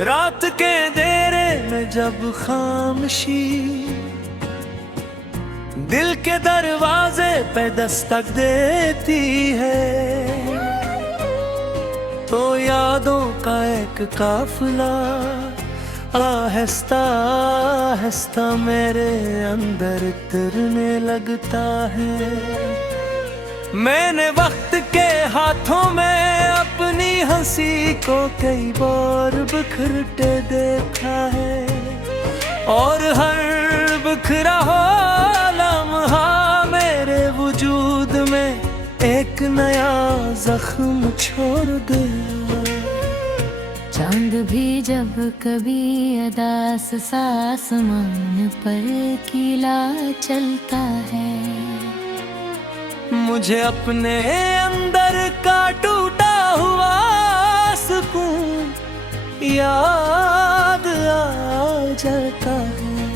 रात के अंधेरे में जब खामोशी दिल के दरवाजे पे दस्तक देती है, तो यादों का एक काफिला आहिस्ता आहिस्ता मेरे अंदर उतरने लगता है। मैंने वक्त के हाथों में अपनी हंसी को कई बार बिखरते देखा है, और हर बिखरा हुआ लम्हा मेरे वजूद में एक नया जख्म छोड़ गया। चांद भी जब कभी अदास सा आसमान पर किला चलता है, मुझे अपने अंदर का टूटा हुआ सुकून याद आ जाता है।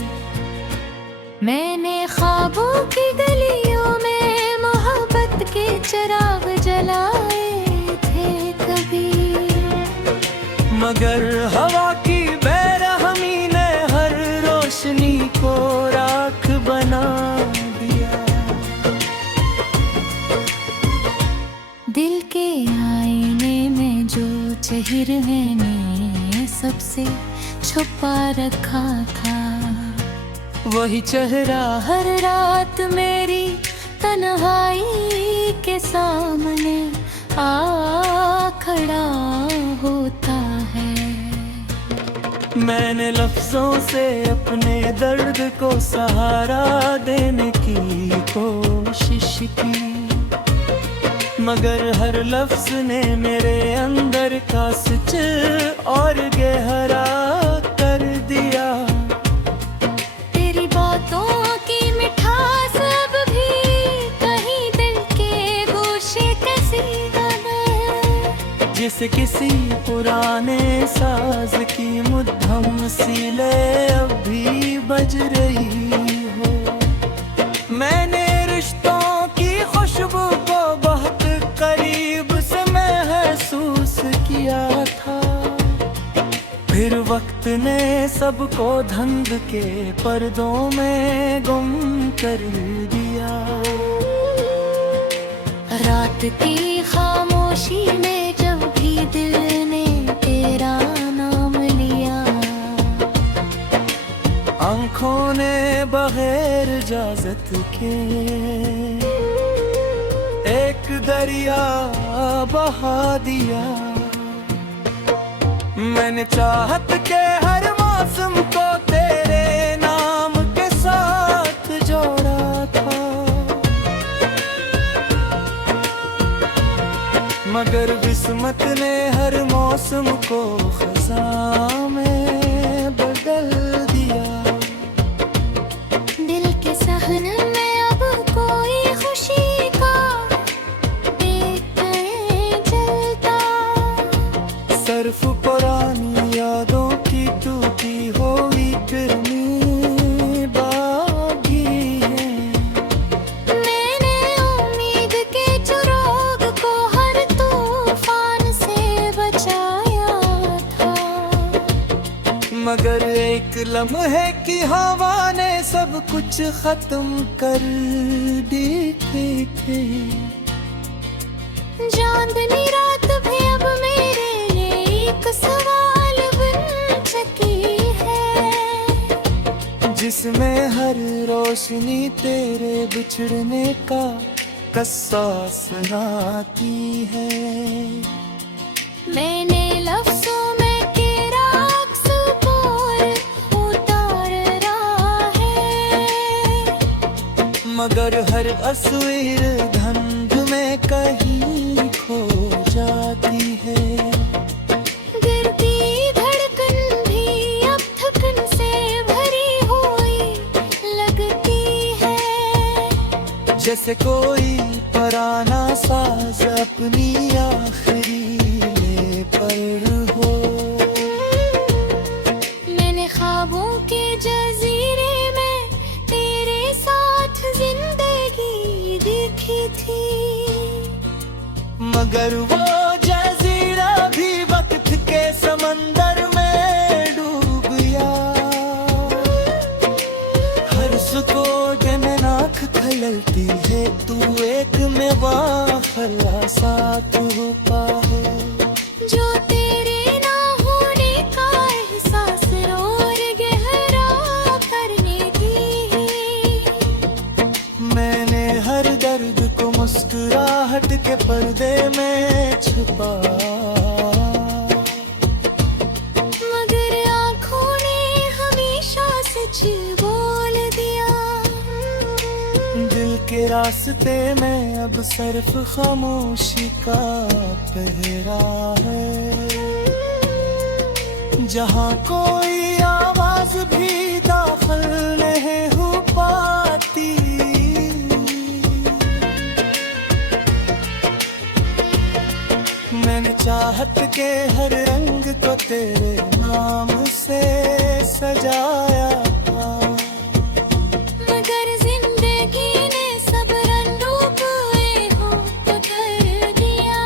मैंने ख्वाबों की गलियों में मोहब्बत के चिराग जलाए थे कभी, मगर हवा की बेरहमी ने हर रोशनी को राख बना दिया। दिल के आईने में जो चेहरे ने सबसे छुपा रखा था, वही चेहरा हर रात मेरी तन्हाई के सामने आ खड़ा होता है। मैंने लफ्जों से अपने दर्द को सहारा देने की कोशिश की, मगर हर लफ्ज ने मेरे अंदर का सच और गहरा कर दिया। तेरी बातों की मिठास अब भी कहीं दिल के गोशे कसी है, जिसे किसी पुराने साज की मद्धम सीले अब भी बज रही हो। मैंने रिश्तों की खुशबू को बहुत करीब से महसूस किया था, फिर वक्त ने सबको धुंध के पर्दों में गुम कर दिया। रात की खामोशी में जब भी दिल ने तेरा नाम लिया, आंखों ने बगैर इजाजत के एक दरिया बहा दिया। मैंने चाहत के हर मौसम को तेरे नाम के साथ जोड़ा था, मगर किस्मत ने हर मौसम को खज़ां में बदल दिया। दिल के सहन में अब कोई खुशी का एक जलता, सिर्फ पुरानी यादों की टूटी हुई फिल्मी बागी है। मैंने उम्मीद के चिराग को हर तूफान से बचाया था, मगर एक लम्हे की हवा ने सब कुछ खत्म कर दी थी। चांदनी रात भी अब मेरे लिए एक सवाल बन चुकी है, जिसमें हर रोशनी तेरे बिछड़ने का किस्सा सुनाती है। मैंने लफ्जों में तेरा अक्स बोल उतार रहा है, मगर हर तस्वीर धुंध में कहीं खो जाती है। गिरती धड़कन भी अब थकन से भरी हुई लगती है, जैसे कोई पुराना साज अपनी आखिरी में पर हो। मैंने ख्वाबों के जजीरे में तेरे साथ जिंदगी देखी थी, मगर वो जजीरा भी वक्त के समंदर में रास्ते में अब सिर्फ खामोशी का पहरा है, जहाँ कोई आवाज भी दाखिल नहीं हो पाती। मैंने चाहत के हर रंग को तेरे नाम से सजाया था, मगर जिंदगी ने सब रंगों को उधर दिया।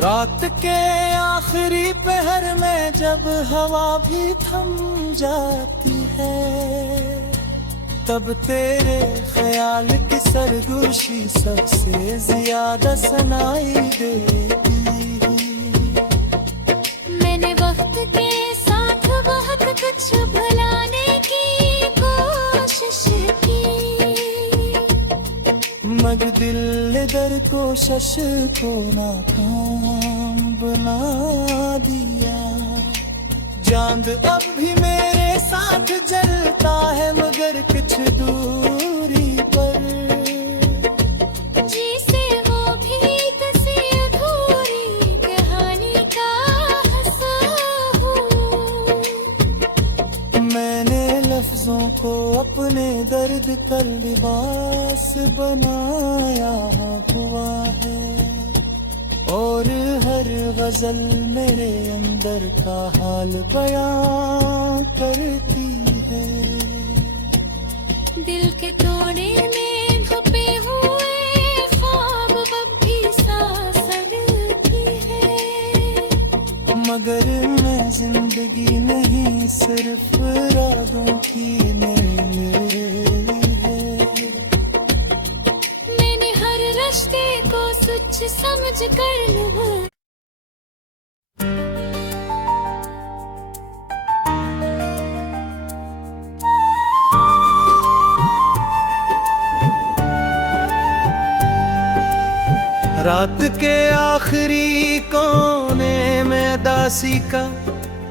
रात के आखिरी पहर में जब हवा भी थम जाती है, तब तेरे ख्याल की सरगोशी सबसे ज्यादा सुनाई देती। मैंने वक्त के साथ बहुत कुछ भुलाने की कोशिश की, मगर दिल दर कोशिश को नाकाम बना दिया। चांद अब भी मेरे साथ जलता है मगर कुछ दूरी पर, जिसे वो भी किसी अधूरी कहानी का हिस्सा हूँ। मैंने लफ्जों को अपने दर्द का लिबास बनाया हुआ है, और हर गजल मेरे अंदर का हाल बयां करती है। दिल के तोड़े में छुपे हुए ख्वाब अब भी सासरती है, मगर मैं जिंदगी नहीं सिर्फ रातों की मेरी है। मैंने हर रिश्ते को सोच समझ कर लूँ। रात के आखिरी कोने में दासी का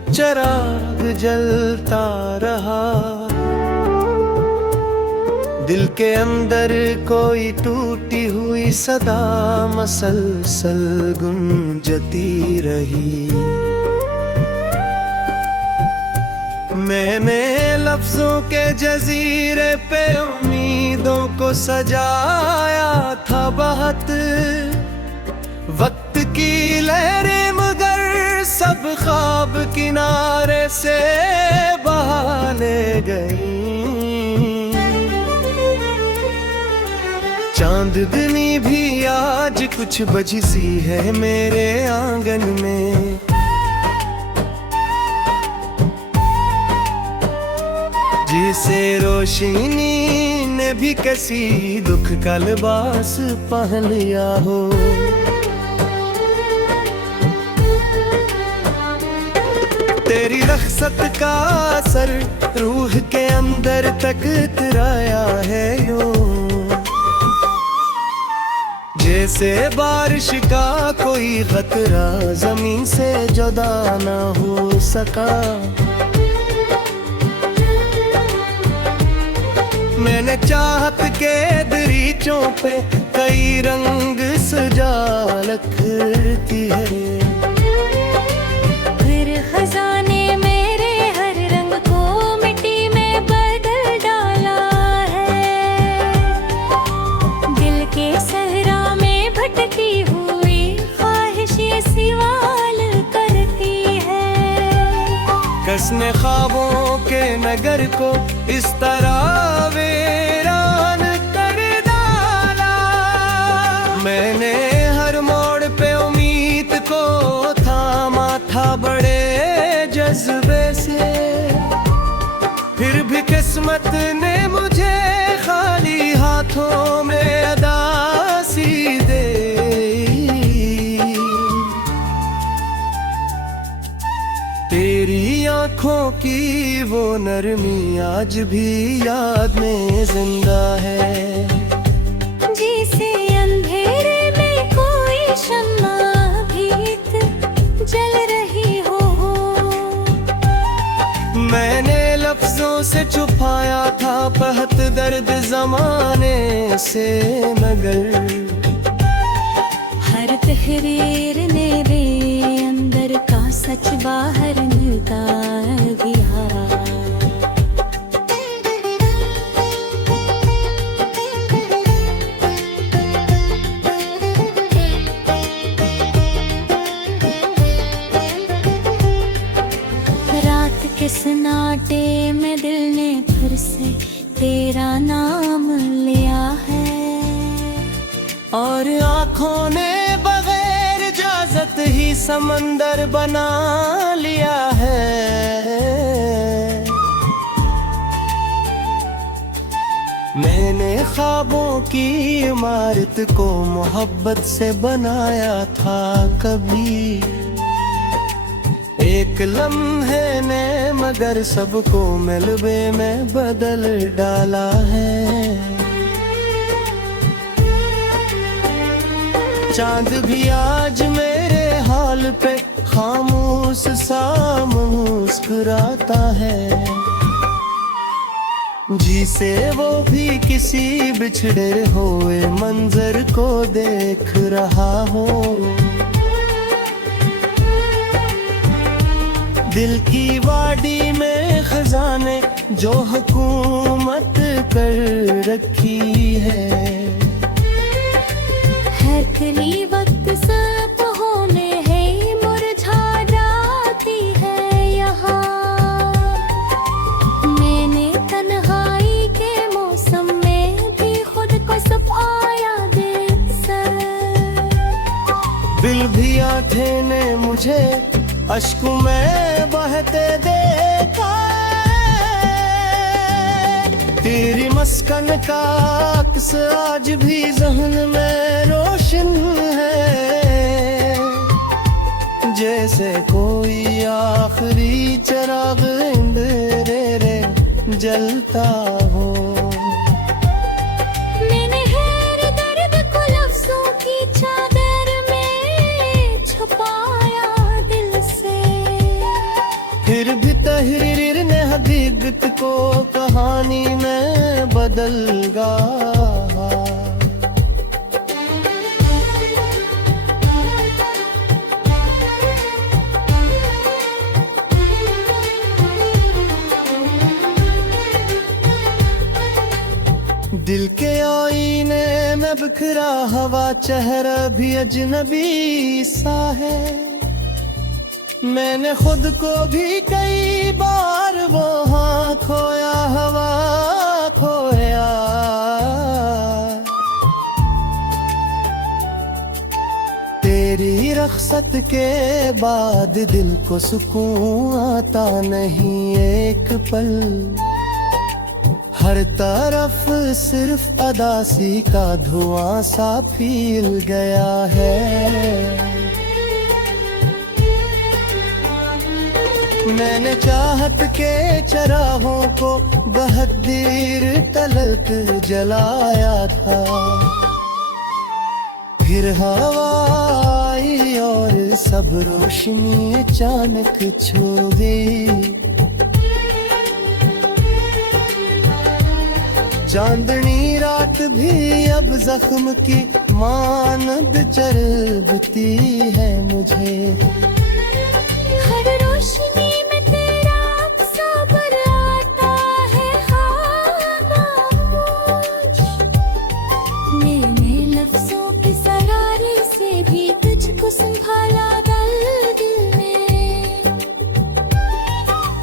चिराग जलता रहा, दिल के अंदर कोई टूटी हुई सदा मसलसल गुंजती रही। मैंने लफ्जों के जजीरे पे उम्मीदों को सजाया था बहुत, वक्त की लहरें मगर सब ख्वाब किनारे से बहा ले गई। चांदनी भी आज कुछ बजी सी है मेरे आंगन में, जिसे रोशनी ने भी किसी दुख का लिबास पहन लिया हो। तेरी रख्सत का असर रूह के अंदर तक उतराया है यूं, जैसे बारिश का कोई खतरा जमीन से जुदा ना हो सका। मैंने चाहत के दरीचों पे कई रंग सजा रखती है, फिर खजाने मेरे हर रंग को मिट्टी में बदल डाला है। दिल के सहरा में भटकी हुई ख्वाहिश ये सवाल करती है, कसने ख्वाबों के नगर को इस तरह वीरान कर डाला। मैंने हर मोड़ पे उम्मीद को थामा था बड़े जज्बे से, फिर भी किस्मत ने मुझे खाली हाथों में अदासी दे। तेरी आँखों की वो नरमी आज भी याद में जिंदा है, जिसे अंधेरे में कोई शम्मा भीत जल रही हो। मैंने लफ्जों से छुपाया था बहुत दर्द जमाने से मगर हर तहरीर ने रे अंदर का सच बाहर निकाल दिया। रात के सन्नाटे में दिल ने फिर से तेरा नाम लिया है, और आँखों ने बगैर इजाजत ही समंदर बना लिया है। मैंने ख्वाबों की इमारत को मोहब्बत से बनाया था कभी, एक लम्हे ने मगर सबको मिलबे में बदल डाला है। चांद भी आज मेरे हाल पे खामोश सा मुस्कुराता है, जिसे वो भी किसी बिछड़े हुए मंजर को देख रहा हो। दिल की वाडी में खजाने जो हुकूमत कर रखी है, खली वक्त सब होने है मुरझा जाती है यहाँ। मैंने तन्हाई के मौसम में भी खुद को सफाया दे सर। दिल भी आंखें ने मुझे अश्कों में बहते देखा, तेरी मस्कन का अक्स आज भी ज़हन में रोशन है। जैसे कोई आखिरी चिराग अंधेरे जलता हो। मैंने हर दर्द को लफ्जों की चादर में छुपाया दिल से, फिर भी तहरीर ने हकीकत को कहानी में बदल गया। दिल के आईने में बिखरा हवा चेहरा भी अजनबी सा है। मैंने खुद को भी कई बार वहाँ खोया, हवा खोया। तेरी रख्सत के बाद दिल को सुकून आता नहीं एक पल, हर तरफ सिर्फ अदासी का धुआं सा फैल गया है। मैंने चाहत के चरागों को बहुत देर तलक जलाया था, फिर हवा आई और सब रोशनी अचानक छू गई। चांदनी रात भी अब जख्म की मानद चरबती है मुझे। हर रोशनी में तेरा सब्र आता है खामोश। मैंने लफ्जों के सरारे से भी तुझको संभाला दिल में,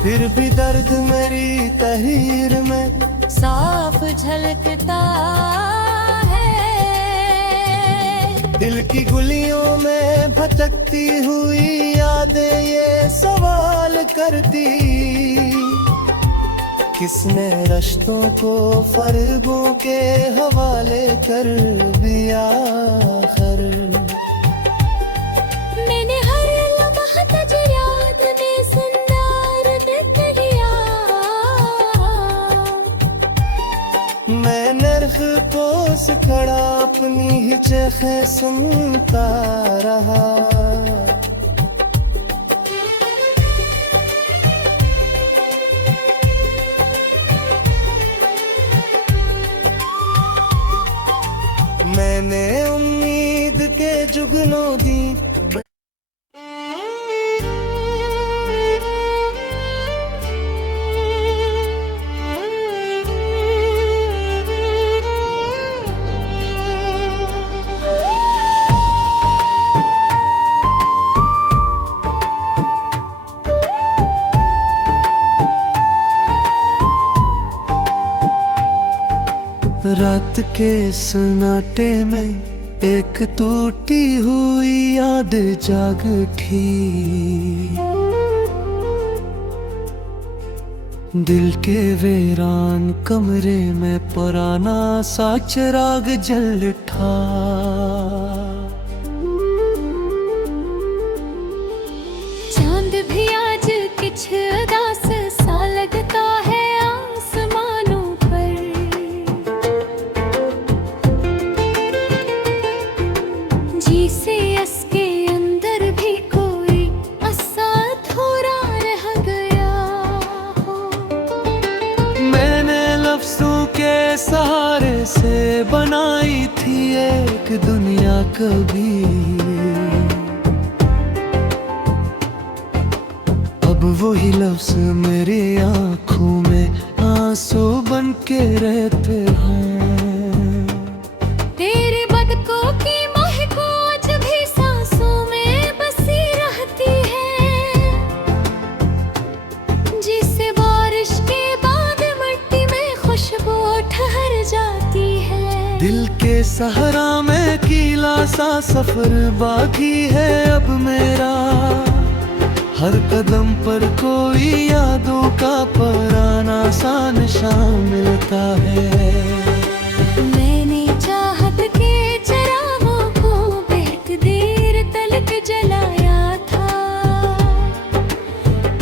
फिर भी दर्द मेरी तहरीर में साफ झलकता है। दिल की गुलियों में भटकती हुई यादें ये सवाल करती, किसने रिश्तों को फर्गों के हवाले कर दिया आखिर। मैंने हर लम्हा तुझे याद में सुंदर देख लिया। मैं नर्ख पोस खड़ा अपनी हिचके सुनता रहा। मंजिलों दी। रात के सन्नाटे में एक टूटी हुई याद जाग उठी। दिल के वीरान कमरे में पुराना सा चिराग जल उठा। चांद भी आज किछ उदास सा लगता है आसमानों पर। जी से इसके अंदर भी कोई असा अधूरा रह गया हो। मैंने लफ्जों के सहारे से बनाई थी एक दुनिया कभी। अब वही लफ्ज मेरी आंखों में आंसू बन के रहते हैं। तेरे बदकों की महक आज भी सांसों में बसी रहती है। जिसे बारिश के बाद मिट्टी में खुशबू ठहर जाती है। दिल के सहारा में कीला सा सफर बाकी है अब मेरा। हर कदम पर कोई यादों का पुराना सा निशान मिलता है। मैंने चाहत के चिरागों को बहुत देर तलक जलाया था।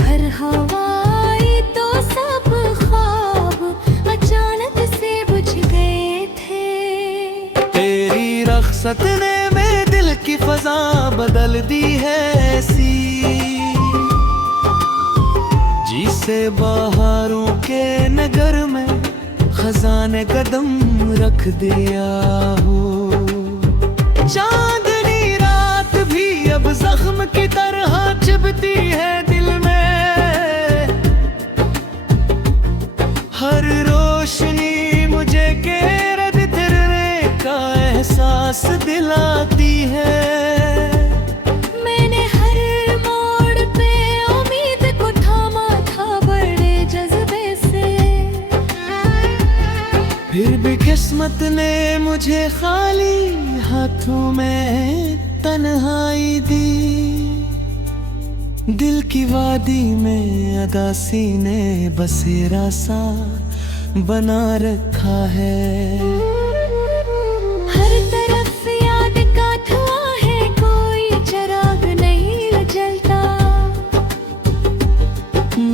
हर हवा आई तो सब ख्वाब अचानक से बुझ गए थे। तेरी रख्सत ने मेरे दिल की फजा बदल दी है ऐसी। जिसे बहारों के नगर में खजाने कदम रख दिया हो। चांदनी रात भी अब जख्म की तरह चुभती है दिल में। हर रोशनी मुझे घेर तेरे का एहसास दिलाती है। फिर भी किस्मत ने मुझे खाली हाथों में तन्हाई दी। दिल की वादी में अदासी ने बसेरा सा बना रखा है। हर तरफ याद का धुआं है, कोई चिराग नहीं जलता।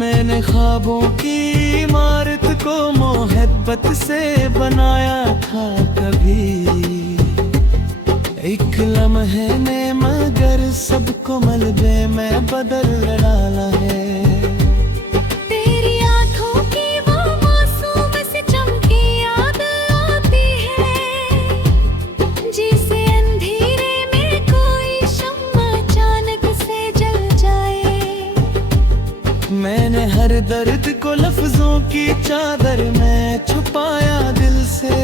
मैंने ख्वाबों की इमारत को मोहब्बत से बनाया था कभी। एक लम्हे ने मगर सबको मलबे में बदल डाला है। तेरी आंखों की वो मासूम से चमकी याद आती है। जिसे अंधेरे में कोई शम्मा अचानक से जल जाए। मैंने हर दर्द को लफ्जों की चादर में छुपाया दिल से।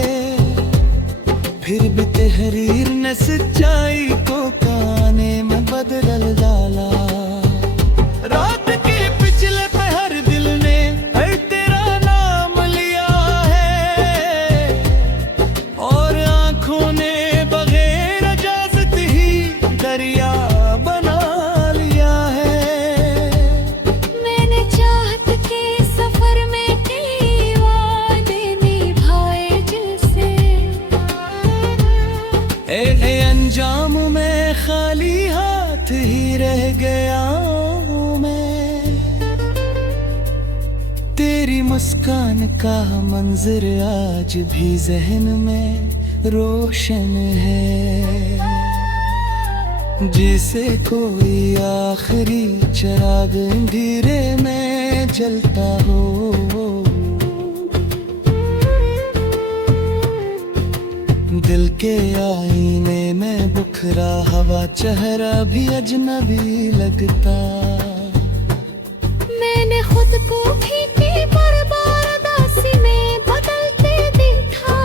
फिर भी तहरीर ने सच्चाई को काने में बदल डाला। रात के पिछले पहर दिल ने हर तेरा नाम लिया है। और आंखों ने बगैर इजाजत ही दरिया बना लिया है। मैंने चाहत के सफर में कई वादे निभाए जिनसे। अंजाम में खाली हाथ ही रह गया हूँ मैं। तेरी मुस्कान का मंजर आज भी जहन में रोशन है। जिसे कोई आखिरी चिराग अंधेरे में जलता हो। दिल के आईने में बुक मुखरा हवा चेहरा भी अजनबी लगता। मैंने खुद को भी कई बार उदासी में बदलते देखा।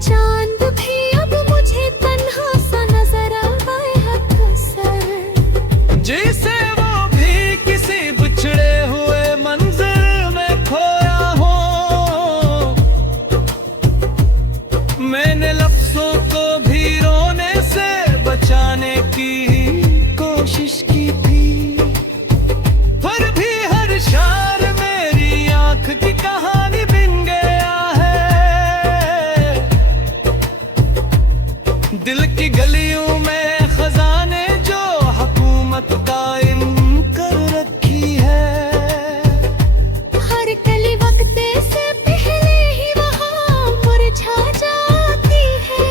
चांद भी अब मुझे तन्हा सा नजर आए अक्सर। जैसे वो भी किसी बिछड़े हुए मंजर में खोया हो। मैंने लफ्जों को भी रोने से बचाने की कोशिश की थी, पर भी हर शार मेरी आंख की कहानी बन गया है। दिल की गलियों में खजाने जो हुकूमत कायम कर रखी है। हर कली वक्त से पहले ही वहाँ मुरझा जाती है।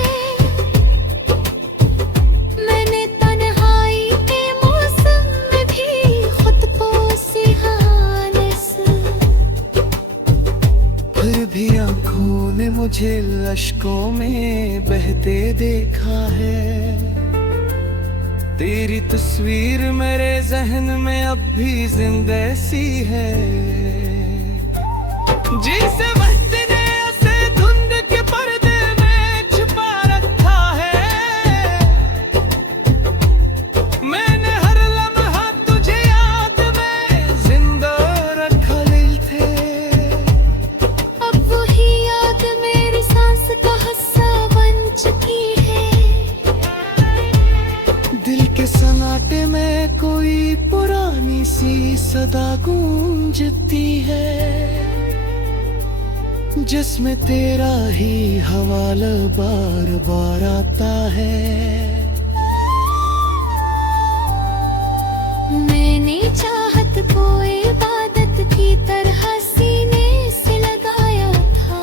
मैंने तन्हाई के मौसम में भी खुद को सिहाने से। फिर भी आंखों ने मुझे अश्कों में बहते देखा है। तेरी तस्वीर मेरे जहन में अब भी जिंदा सी है। जिसे बहते ने उसे धुंध के पर्दे में छुपा रखा है। मैंने हर लम्हा तुझे याद में जिंदा रखा दिल थे। अब वही याद मेरी सांस का हिस्सा बन चुकी है। दिल के सन्नाटे में कोई पुरानी सी सदा गूंजती है, जिसमें तेरा ही हवाला बार बार आता है। मैंने चाहत को इबादत की तरह सीने से लगाया था।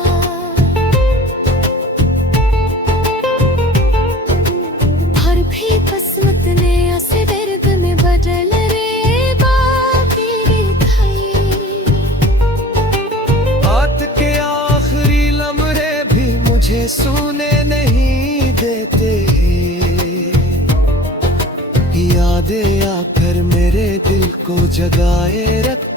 हर भी किस्मत ने उसे दर्द में बदल रे बाकी थी। रात के आखिरी लम्हे भी मुझे सोने नहीं देते। यादें आकर मेरे दिल को जगाए रखते।